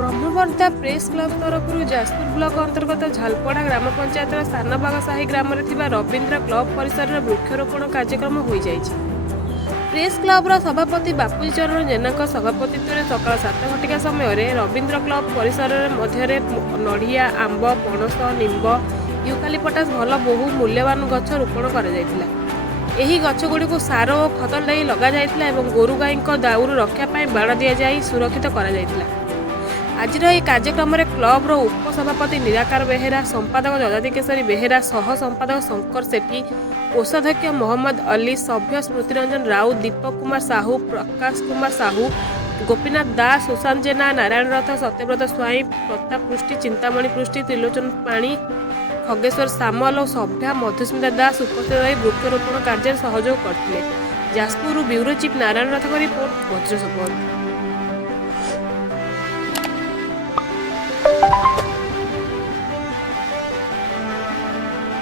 ब्रह्मवर्धा press club तरफ Jajpur block अंतर्गत झालपड़ा ग्राम पंचायत सानबाग साही ग्राम Ravindra club परिसर में वृक्षरोपण कार्यक्रम हो जाइछि। प्रेस क्लबर सभापति बापूजी चरण जेना सभापतित्व में सकाल 7 घटिका समय रवींद्र क्लब परिसर मध्य नड़िया आंब पणस निम्ब यूकालिपटास भल बहु मूल्यवान गछ रोपण कर गछगुड़ी सार और खत दे लग गोरु गाई दाउर रक्षा बाण दि जाए सुरक्षित कर आज कार्यक्रम में क्लबर उपसभापति निराकार बेहेरा संपादक जजाति केशरी बेहेरा सह संपादक शंकर सेठी कोषाध्यक्ष मोहम्मद अली सभ्य स्मृतिरंजन राउत दीपक कुमार साहू प्रकाश कुमार साहू गोपीनाथ दास सुशांत जेना नारायण रथ सत्यव्रत स्वाई प्रताप पृष्टि चिंतामणि पृष्टि त्रिलोचन पाणी खगेश्वर सामल और सभ्या मधुस्मिता दास उपस्थित रही वृक्षरोपण कार्य सहयोग करते। जाजपुर ब्यूरो चीफ नारायण रथ रिपोर्ट वज्र संपद।